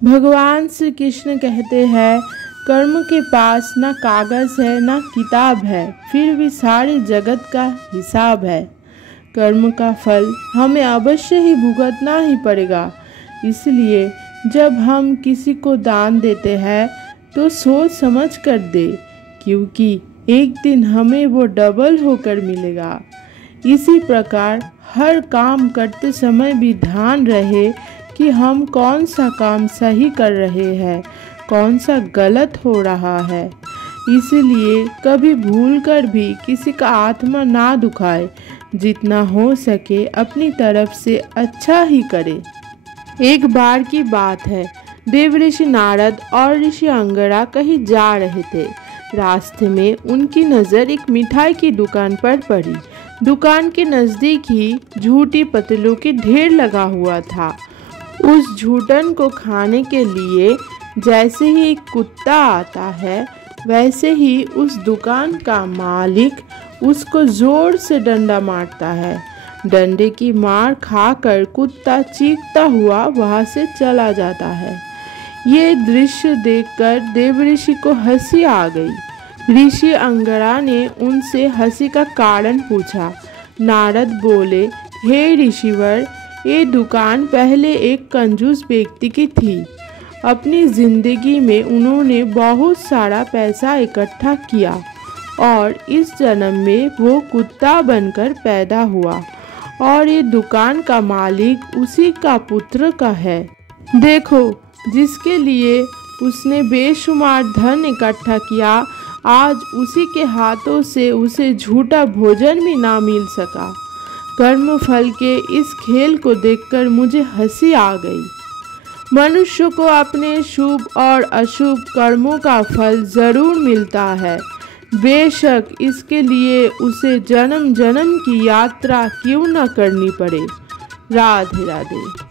भगवान श्री कृष्ण कहते हैं, कर्म के पास ना कागज है ना किताब है, फिर भी सारे जगत का हिसाब है। कर्म का फल हमें अवश्य ही भुगतना ही पड़ेगा। इसलिए जब हम किसी को दान देते हैं तो सोच समझ कर दे, क्योंकि एक दिन हमें वो डबल होकर मिलेगा। इसी प्रकार हर काम करते समय भी ध्यान रहे कि हम कौन सा काम सही कर रहे हैं, कौन सा गलत हो रहा है। इसलिए कभी भूलकर भी किसी का आत्मा ना दुखाए, जितना हो सके अपनी तरफ से अच्छा ही करे। एक बार की बात है, देव ऋषि नारद और ऋषि अंगरा कहीं जा रहे थे। रास्ते में उनकी नज़र एक मिठाई की दुकान पर पड़ी। दुकान के नज़दीक ही झूठी पतलों के ढेर लगा हुआ था। उस झूठन को खाने के लिए जैसे ही एक कुत्ता आता है, वैसे ही उस दुकान का मालिक उसको जोर से डंडा मारता है। डंडे की मार खाकर कुत्ता चीखता हुआ वहां से चला जाता है। ये दृश्य देखकर देवऋषि को हंसी आ गई। ऋषि अंगरा ने उनसे हंसी का कारण पूछा। नारद बोले, हे ऋषिवर, ये दुकान पहले एक कंजूस व्यक्ति की थी। अपनी जिंदगी में उन्होंने बहुत सारा पैसा इकट्ठा किया और इस जन्म में वो कुत्ता बनकर पैदा हुआ और ये दुकान का मालिक उसी का पुत्र का है। देखो, जिसके लिए उसने बेशुमार धन इकट्ठा किया, आज उसी के हाथों से उसे झूठा भोजन भी ना मिल सका। कर्म फल के इस खेल को देखकर मुझे हंसी आ गई। मनुष्य को अपने शुभ और अशुभ कर्मों का फल जरूर मिलता है, बेशक इसके लिए उसे जन्म जन्म की यात्रा क्यों न करनी पड़े। राधे राधे।